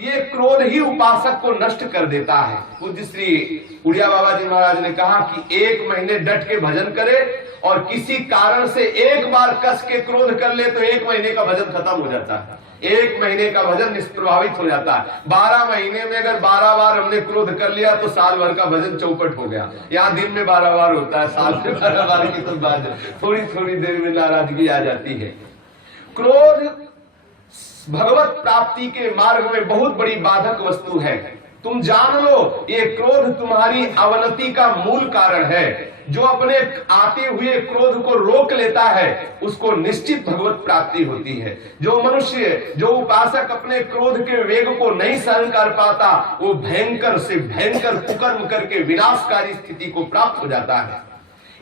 ये क्रोध ही उपासक को नष्ट कर देता है। पूज्य श्री उड़िया बाबा जी महाराज ने कहा कि 1 महीने डट के भजन करे और किसी कारण से एक बार कस के क्रोध कर ले तो 1 महीने का भजन खत्म हो जाता है, 1 महीने का भजन निष्प्रभावित हो जाता है। 12 महीने में अगर 12 बार हमने क्रोध कर लिया तो साल भर का भजन चौपट हो गया। यहाँ दिन में 12 बार होता है, साल में 12 बार की तो बात थोड़ी थोड़ी देर में नाराजगी आ जाती है। क्रोध भगवत प्राप्ति के मार्ग में बहुत बड़ी बाधक वस्तु है। तुम जान लो, ये क्रोध तुम्हारी अवनति का मूल कारण है। जो अपने आते हुए क्रोध को रोक लेता है उसको निश्चित भगवत प्राप्ति होती है। जो मनुष्य, जो उपासक अपने क्रोध के वेग को नहीं सहन कर पाता, वो भयंकर से भयंकर कुकर्म करके विनाशकारी स्थिति को प्राप्त हो जाता है।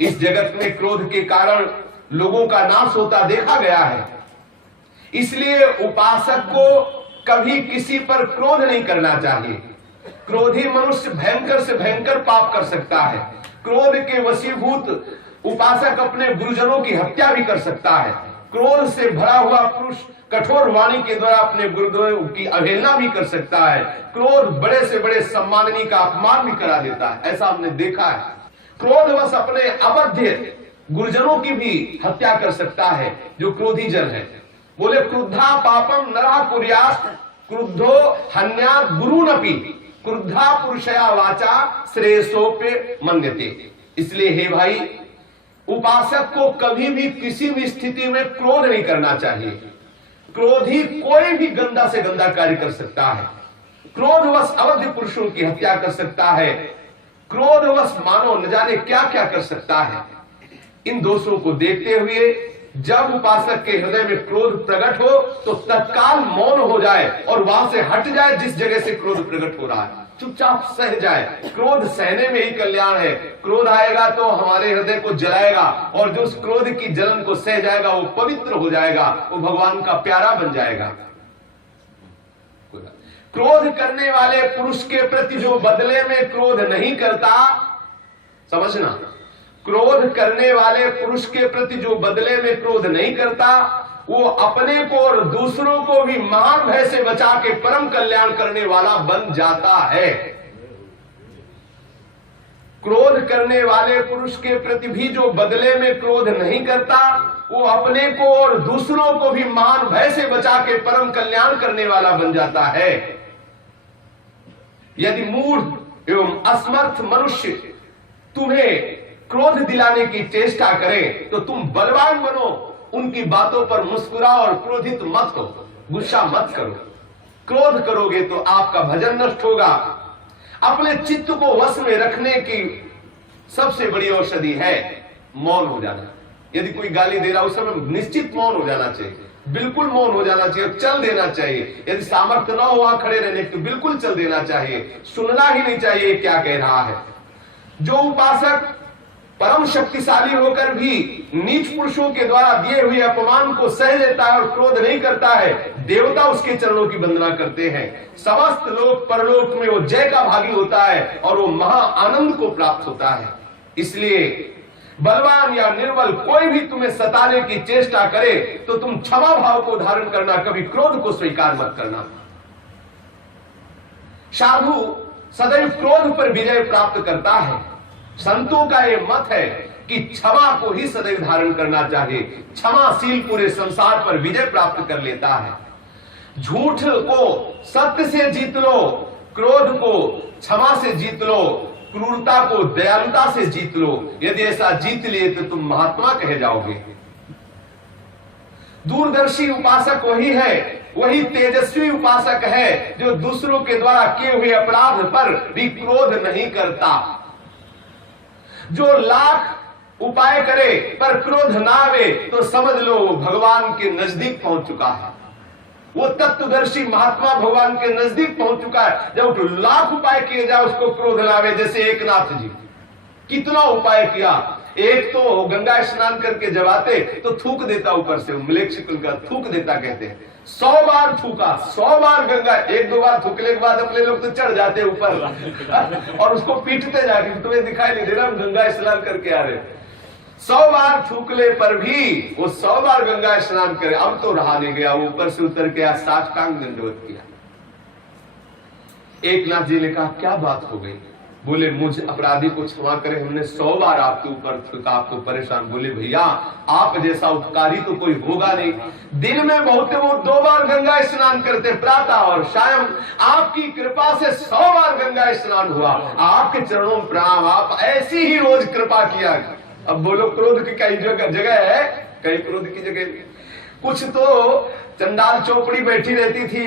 इस जगत में क्रोध के कारण लोगों का नाश होता देखा गया है। इसलिए उपासक को कभी किसी पर क्रोध नहीं करना चाहिए। क्रोधी मनुष्य भयंकर से भयंकर पाप कर सकता है। क्रोध के वशीभूत उपासक अपने गुरुजनों की हत्या भी कर सकता है। क्रोध से भरा हुआ पुरुष कठोर वाणी के द्वारा अपने गुरुदेव की अवहेलना भी कर सकता है। क्रोध बड़े से बड़े सम्माननीय का अपमान भी करा देता है, ऐसा हमने देखा है। क्रोधवश अपने अबध्य गुरुजनों की भी हत्या कर सकता है जो क्रोधी जन है। बोले क्रुद्धा पापम नरः कुर्यात् क्रुद्धो हन्यात् गुरुनपि क्रुद्धा पुरुषया वाचा श्रेयसोप्य मन्यते। इसलिए हे भाई, उपासक को कभी भी किसी भी स्थिति में क्रोध नहीं करना चाहिए। क्रोधी कोई भी गंदा से गंदा कार्य कर सकता है। क्रोधवश अवध्य पुरुषों की हत्या कर सकता है। क्रोधवश मानो न जाने क्या क्या कर सकता है। इन दोषों को देखते हुए जब उपासक के हृदय में क्रोध प्रकट हो तो तत्काल मौन हो जाए और वहां से हट जाए। जिस जगह से क्रोध प्रकट हो रहा है चुपचाप सह जाए। क्रोध सहने में ही कल्याण है। क्रोध आएगा तो हमारे हृदय को जलाएगा और जो उस क्रोध की जलन को सह जाएगा वो पवित्र हो जाएगा, वो भगवान का प्यारा बन जाएगा। क्रोध करने वाले पुरुष के प्रति जो बदले में क्रोध नहीं करता, समझना, क्रोध करने वाले पुरुष के प्रति जो बदले में क्रोध नहीं करता, वो अपने को और दूसरों को भी महान भय से बचा के परम कल्याण करने वाला बन जाता है। क्रोध करने वाले पुरुष के प्रति भी जो बदले में क्रोध नहीं करता, वो अपने को और दूसरों को भी महान भय से बचा के परम कल्याण करने वाला बन जाता है। यदि मूढ़ एवं असमर्थ मनुष्य तुम्हें क्रोध दिलाने की चेष्टा करें तो तुम बलवान बनो, उनकी बातों पर मुस्कुराओ और क्रोधित मत हो, गुस्सा मत करो। क्रोध करोगे तो आपका भजन नष्ट होगा। अपने चित्त को वश में रखने की सबसे बड़ी औषधि है मौन हो जाना। यदि कोई गाली दे रहा उस समय निश्चित मौन हो जाना चाहिए, बिल्कुल मौन हो जाना चाहिए, चल देना चाहिए। यदि सामर्थ्य न हो वहां खड़े रहने तो बिल्कुल चल देना चाहिए, सुनना ही नहीं चाहिए क्या कह रहा है। जो उपासक परम शक्तिशाली होकर भी नीच पुरुषों के द्वारा दिए हुए अपमान को सह लेता है और क्रोध नहीं करता है, देवता उसके चरणों की वंदना करते हैं। समस्त लोक परलोक में वो जय का भागी होता है और वो महा आनंद को प्राप्त होता है। इसलिए बलवान या निर्बल कोई भी तुम्हें सताने की चेष्टा करे तो तुम क्षमा भाव को धारण करना, कभी क्रोध को स्वीकार मत करना। साधु सदैव क्रोध पर विजय प्राप्त करता है। संतों का यह मत है कि क्षमा को ही सदैव धारण करना चाहिए। क्षमाशील पूरे संसार पर विजय प्राप्त कर लेता है। झूठ को सत्य से जीत लो, क्रोध को क्षमा से जीत लो, क्रूरता को दयालुता से जीत लो। यदि ऐसा जीत लिए तो तुम महात्मा कहे जाओगे। दूरदर्शी उपासक वही है, वही तेजस्वी उपासक है जो दूसरों के द्वारा किए हुए अपराध पर भी क्रोध नहीं करता। जो लाख उपाय करे पर क्रोध ना आवे तो समझ लो भगवान के नजदीक पहुंच चुका है। वो तत्वदर्शी महात्मा भगवान के नजदीक पहुंच चुका है। जब लाख उपाय किए जाए उसको क्रोध लावे, जैसे एकनाथ जी कितना उपाय किया। एक तो गंगा स्नान करके जब आते तो थूक देता ऊपर से, मलेच्छकुल का थूक देता कहते हैं। 100 बार थूका, 100 बार गंगा, 1-2 बार थूकने के बाद अपने लोग तो चढ़ जाते ऊपर और उसको पीटते जाके, तुम्हें दिखाई नहीं दे रहा हम गंगा स्नान करके आ रहे। 100 बार थूकले पर भी वो 100 बार गंगा स्नान करे, अब तो रहा नहीं गया। वो ऊपर से उतर के साष्टांग दंडवत किया। एकनाथ जी ने कहा क्या बात हो गई? बोले मुझ अपराधी को क्षमा करें, हमने 100 बार आपके ऊपर थूका, आपको परेशान। बोले भैया आप जैसा उपकारी तो कोई होगा नहीं। दिन में बहुत वो 2 बार गंगा स्नान करते, प्रातः और शाम। आपकी कृपा से 100 बार गंगा स्नान हुआ। आपके चरणों में प्रणाम, आप ऐसी ही रोज कृपा किया। अब बोलो क्रोध की कई जगह है, कई क्रोध की जगह। कुछ तो चंडाल चौपड़ी बैठी रहती थी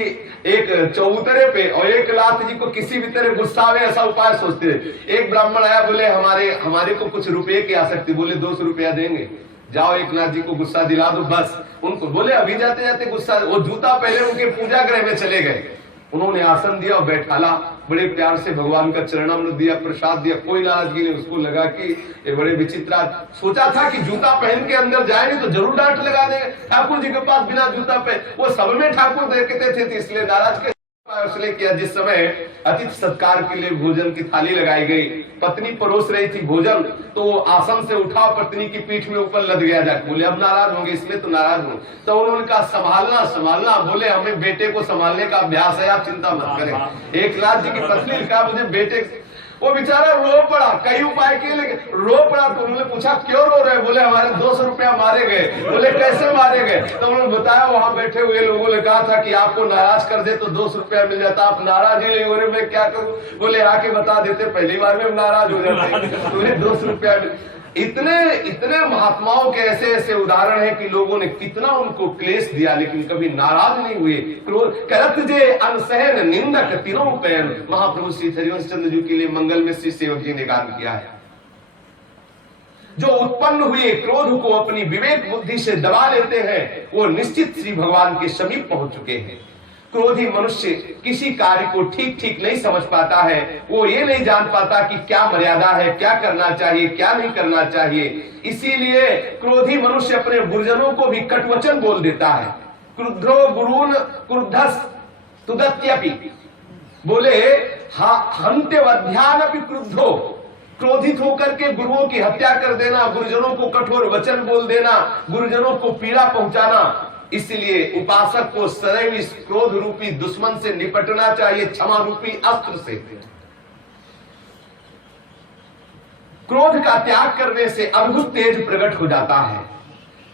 एक चौतरे पे, और एक लात जी को किसी भी तरह गुस्सा में ऐसा उपाय सोचते थे। एक ब्राह्मण आया, बोले हमारे को कुछ रुपए की आसक्ति, बोले 200 रुपया देंगे, जाओ एक नाथ जी को गुस्सा दिला दो बस। उनको बोले अभी जाते जाते गुस्सा, वो जूता पहले उनके पूजा गृह में चले गए। उन्होंने आसन दिया और बैठाला, बड़े प्यार से भगवान का चरणामृत दिया, प्रसाद दिया, कोई नाराजगी नहीं। उसको लगा कि ये बड़े विचित्र, सोचा था कि जूता पहन के अंदर जाएंगे तो जरूर डांट लगा देंगे। ठाकुर जी के पास बिना जूता पहन, वो सब में ठाकुर देखते थे, इसलिए नाराज के इसलिए किया। जिस समय अतिथि सत्कार के लिए भोजन की थाली लगाई गई, पत्नी परोस रही थी भोजन, तो वो आसन से उठा, पत्नी की पीठ में ऊपर लद गया जाके। बोले अब नाराज होंगे, इसलिए तो नाराज हो। तो उन्होंने कहा संभालना संभालना। बोले हमें बेटे को संभालने का अभ्यास है, आप चिंता मत करें। एकनाथ जी की पत्नी ने कहा मुझे बेटे, वो बेचारा रो पड़ा, कई उपाय किए लेकिन रो पड़ा। तो उन्होंने पूछा क्यों रो रहे? बोले हमारे 200 रुपया मारे गए। बोले कैसे मारे गए? तो उन्होंने बताया वहां बैठे हुए लोगों ने कहा था कि आपको नाराज कर दे तो 200 रुपया मिल जाता, आप नाराज ही नहीं हो रहे, मैं क्या करूं? बोले आके बता देते, पहली बार में नाराज हो जाते। उन्हें 200 रुपया। इतने महात्माओं के ऐसे ऐसे उदाहरण है कि लोगों ने कितना उनको क्लेश दिया लेकिन कभी नाराज नहीं हुए। करत जे अनसहन निंदक तीनों पैन, महाप्रभु श्री हरिवंश चंद्र जी के लिए मंगल में श्री सेवक जी ने गान किया है। जो उत्पन्न हुए क्रोध को अपनी विवेक बुद्धि से दबा लेते हैं, वो निश्चित श्री भगवान के समीप पहुंच चुके हैं। क्रोधी मनुष्य किसी कार्य को ठीक ठीक नहीं समझ पाता है, वो ये नहीं जान पाता कि क्या मर्यादा है, क्या करना चाहिए, क्या नहीं करना चाहिए। इसीलिए क्रोधी मनुष्य अपने गुरुजनों को भी कटवचन बोल देता है। क्रुद्धो गुरुन क्रुद्धस तुदत्यपि, बोले हंत्यवध्यानपि क्रुद्धो, क्रोधित होकर के गुरुओं की हत्या कर देना, गुरुजनों को कठोर वचन बोल देना, गुरुजनों को पीड़ा पहुंचाना। इसलिए उपासक को सदैव इस क्रोध रूपी दुश्मन से निपटना चाहिए, क्षमा रूपी अस्त्र से। क्रोध का त्याग करने से अद्भुत तेज प्रकट हो जाता है।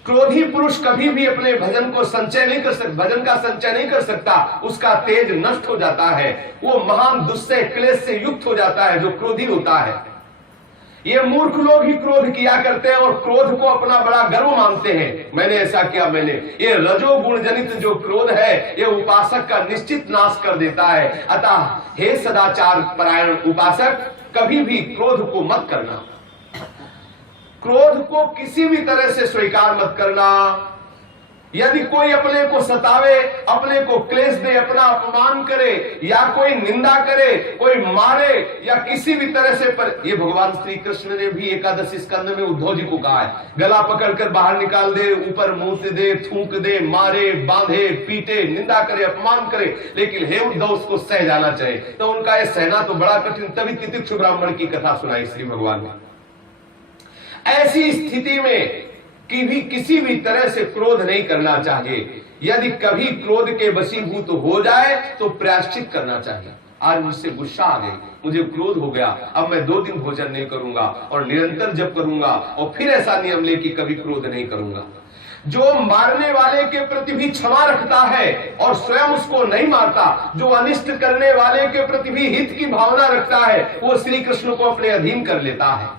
क्रोधी पुरुष कभी भी अपने भजन को संचय नहीं कर सकता, भजन का संचय नहीं कर सकता, उसका तेज नष्ट हो जाता है। वो महान दुस्सह क्लेश से युक्त हो जाता है जो क्रोधी होता है। ये मूर्ख लोग ही क्रोध किया करते हैं और क्रोध को अपना बड़ा गर्व मानते हैं, मैंने ऐसा किया, मैंने। ये रजोगुण जनित जो क्रोध है ये उपासक का निश्चित नाश कर देता है। अतः हे सदाचार परायण उपासक, कभी भी क्रोध को मत करना, क्रोध को किसी भी तरह से स्वीकार मत करना। यदि कोई अपने को सतावे, अपने को क्लेश दे, अपना अपमान करे, या कोई निंदा करे, कोई मारे, या किसी भी तरह से ये भगवान श्री कृष्ण ने भी एकादशी स्कंद में उद्धव जी को कहा है, गला पकड़कर बाहर निकाल दे, ऊपर मूत दे, थूक दे, मारे, बांधे, पीटे, निंदा करे, अपमान करे, लेकिन हे उद्धव उसको सह जाना चाहिए। तो उनका यह सहना तो बड़ा कठिन। तभी तितिक्षु ब्राह्मण की कथा सुनाई श्री भगवान ने। ऐसी स्थिति में कि भी किसी भी तरह से क्रोध नहीं करना चाहिए। यदि कभी क्रोध के वशीभूत हो जाए तो प्रायश्चित करना चाहिए। आज मुझसे गुस्सा आ गई, मुझे क्रोध हो गया, अब मैं 2 दिन भोजन नहीं करूंगा और निरंतर जप करूंगा, और फिर ऐसा नियम ले कि कभी क्रोध नहीं करूंगा। जो मारने वाले के प्रति भी क्षमा रखता है और स्वयं उसको नहीं मारता, जो अनिष्ट करने वाले के प्रति भी हित की भावना रखता है, वो श्री कृष्ण को अपने अधीन कर लेता है।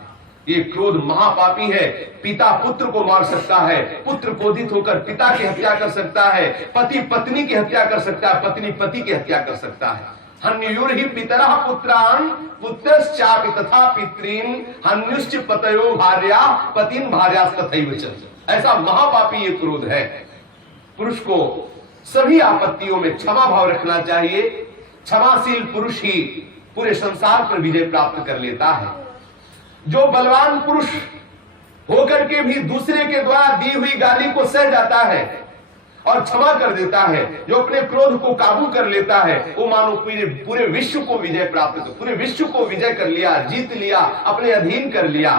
ये क्रोध महापापी है। पिता पुत्र को मार सकता है, पुत्र क्रोधित होकर पिता की हत्या कर सकता है, पति पत्नी की हत्या कर सकता है, पत्नी पति की हत्या कर सकता है। हन्युर्हि पितरः पुत्रान् पुत्रश्चापि तथा पितॄन् हन्युश्च पतयो भार्या पतिन भार्यास्तथैव च। ऐसा महापापी ये क्रोध है। पुरुष को सभी आपत्तियों में क्षमा भाव रखना चाहिए। क्षमाशील पुरुष ही पूरे संसार पर विजय प्राप्त कर लेता है। जो बलवान पुरुष होकर के भी दूसरे के द्वारा दी हुई गाली को सह जाता है और क्षमा कर देता है, जो अपने क्रोध को काबू कर लेता है, वो मानो पूरे विश्व को विजय प्राप्त कर, पूरे विश्व को विजय कर लिया, जीत लिया, अपने अधीन कर लिया।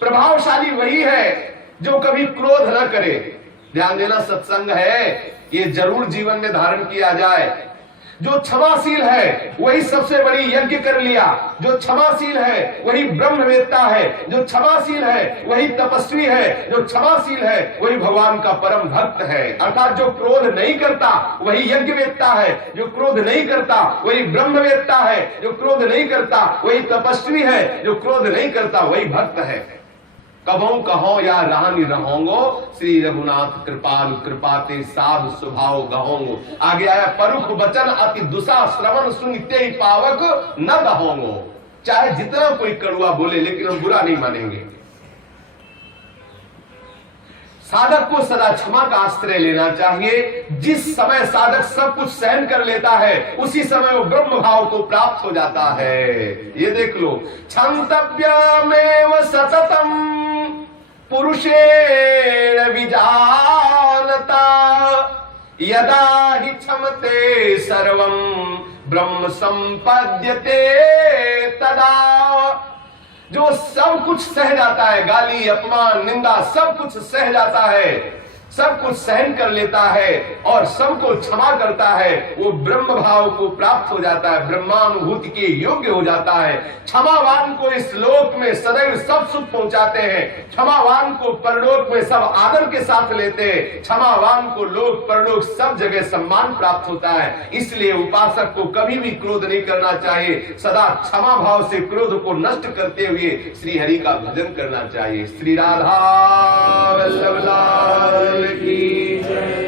प्रभावशाली वही है जो कभी क्रोध न करे। ध्यान देना, सत्संग है, ये जरूर जीवन में धारण किया जाए। जो क्षमाशील है वही सबसे बड़ी यज्ञ कर लिया, जो क्षमाशील है वही ब्रह्मवेत्ता है, जो क्षमाशील है वही तपस्वी है, जो क्षमाशील है वही भगवान का परम भक्त है। अर्थात जो क्रोध नहीं करता वही यज्ञवेत्ता है, जो क्रोध नहीं करता वही ब्रह्मवेत्ता है, जो क्रोध नहीं करता वही तपस्वी है, जो क्रोध नहीं करता वही भक्त है। कबहू कहो या रानी रहोंगो, श्री रघुनाथ कृपाल कृपाते साध स्वभाव गहोंगो। आगे आया परुख वचन अति दुसा, श्रवण सुनते पावक न दहोंगो। चाहे जितना कोई कड़ुआ बोले लेकिन हम बुरा नहीं मानेंगे। साधक को सदा क्षमा का आश्रय लेना चाहिए। जिस समय साधक सब कुछ सहन कर लेता है उसी समय वो ब्रह्म भाव को प्राप्त हो जाता है। ये देख लो, क्षंतव्यमेव सततम पुरुषेण विजानता, यदा हि क्षमते सर्वं ब्रह्म संपद्यते तदा। जो सब कुछ सह जाता है, गाली अपमान निंदा सब कुछ सह जाता है, सब कुछ सहन कर लेता है और सबको क्षमा करता है, वो ब्रह्म भाव को प्राप्त हो जाता है, ब्रह्मानुभूति के योग्य हो जाता है। क्षमावान को इस लोक में सदैव सब सुख पहुंचाते हैं, क्षमावान को परलोक में सब आदर के साथ लेते हैं, क्षमावान को लोक परलोक सब जगह सम्मान प्राप्त होता है। इसलिए उपासक को कभी भी क्रोध नहीं करना चाहिए, सदा क्षमा भाव से क्रोध को नष्ट करते हुए श्री हरि का भजन करना चाहिए। श्री राधा वल्लभ लाल की जय।